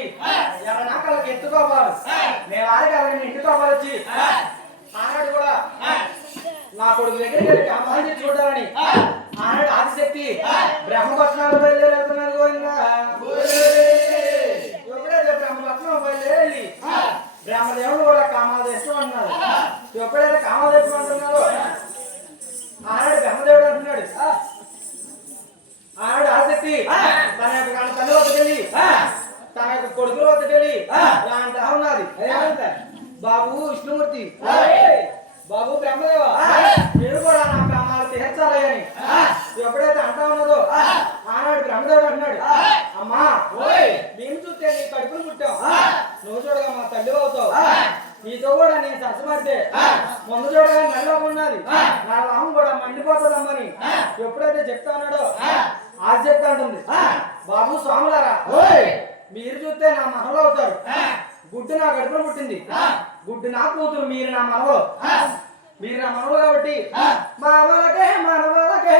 కాబట్టి ఎవరైనా కళ్ళకి ఎత్తుకోవాలి నేను ఆడగలని ఇంటికోవాలి వచ్చి ఆనాడు కూడా నా కొడుకు దగ్గరికి వెళ్ళి కామాన్ని చూడాలని ఆనాడు ఆదిశక్తి బ్రహ్మపట్నాలు బయలుదేరుతున్నారు గోవిందా ఎప్పుడైతే బ్రహ్మపట్నం బయలుదేరి బ్రహ్మదేవుడు కూడా కామాలు తెస్తూ అన్నారు ఎప్పుడైతే కామాలు తెస్తూ అంటున్నారో ఆనాడు బ్రహ్మదేవుడు అంటున్నాడు ఆనాడు ఆసక్తి తన యొక్క తల్లి వద్దకెళ్ళి తన యొక్క కొడుకుల వద్దకెళ్ళి అంటా ఉన్నది బాబు విష్ణుమూర్తి బాబు బ్రహ్మదేవ మీరు కూడా నా కామాలు తీర్చాలని ఎప్పుడైతే అంటా ఉన్నదో ఆనాడు బ్రహ్మదేవుడు అంటున్నాడు అమ్మా మేము చూస్తే నీ కడుపును పుట్టావు నువ్వు చూడగా మా తల్లి అవుతావు నీతో కూడా నేను సరసపడితే ముందు చూడగా నల్లి ఉన్నది నా రాహం కూడా మండిపోతుందమ్మని ఎప్పుడైతే చెప్తా ఉన్నాడో ఆది చెప్తా ఉంటుంది బాబు స్వాములారా మీరు చూస్తే నా మనవలు అవుతారు గుడ్డు నా కడుపును పుట్టింది గుడ్డు నా కూతురు మీరు నా మనవలు కాబట్టి మనవలకే